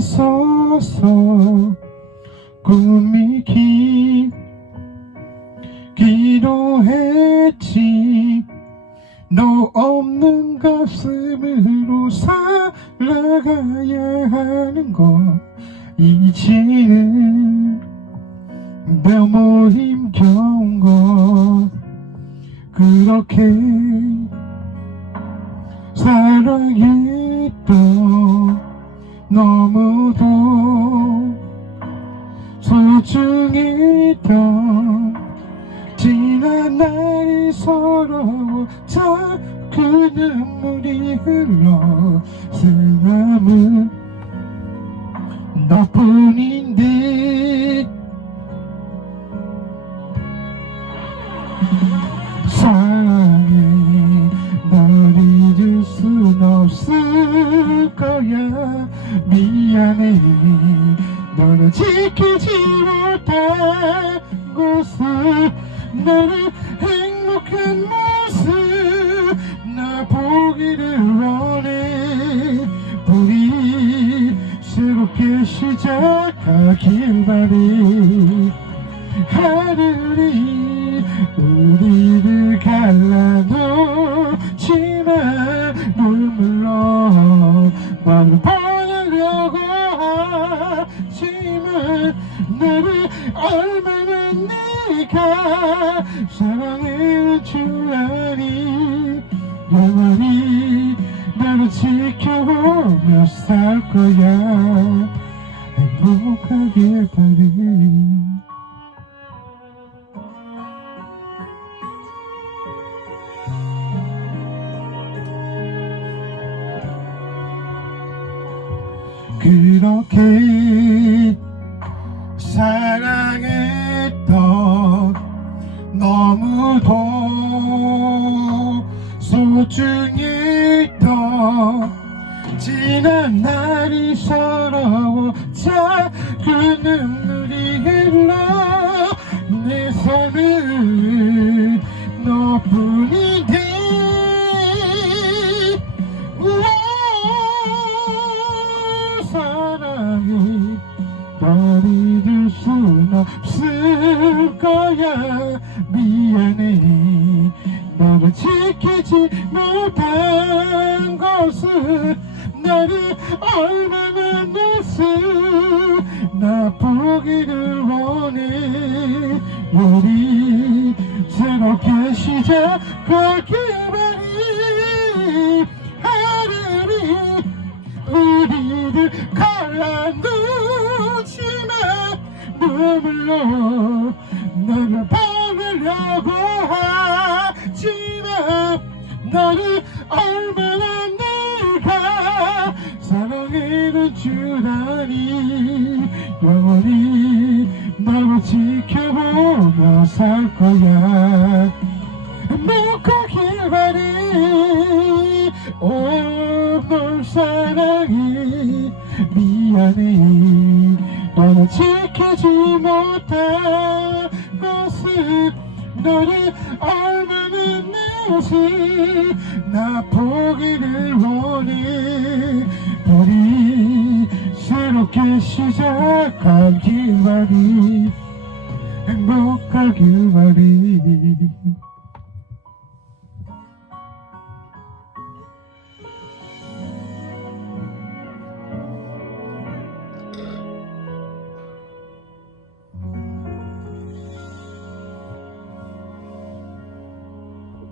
서서 꿈이 긴 기도했지. 너 없는 가슴으로 살아가야 하는 거. 이제는 너무 힘겨운 거. 그렇게 사랑했던 너무도 소중했던 지난 날이 서러워 자꾸 눈물이 흘러 쓰남은 너뿐인 없을 거야. 미안해. 너를 지키지 못한 곳을. 너를 행복한 모습. 나 보기를 원해. 우리 새롭게 시작하길 바래. 하늘이 우리 하지만 나를 얼마나 네가 사랑해줄 줄 아니. 영원히 나를 지켜보며 살 거야. 행복하게 바래 그렇게 사랑했던 너무도 소중했던 지난 날이 서러워 자꾸 눈물이 흘러 내 손은 널 잊을 순 없을 거야. 미안해. 너를 지키지 못한 것은 나를 얼마나 냈을 나 보기를 원해. 우리 새롭게 시작하길 우리를 갈라놓지만 눈물로 너를 보내려고 하지만 너를 얼마나 내가 사랑해는 줄 아니 영원히 너를 지켜보며 살 거야. 행복하길 바래 오늘 사랑해 미안해. 너를 지키지 못한 것은 너를 얼마나 내지 나 보기를 원해. 우리 새롭게 시작하길 바래 행복하길 바래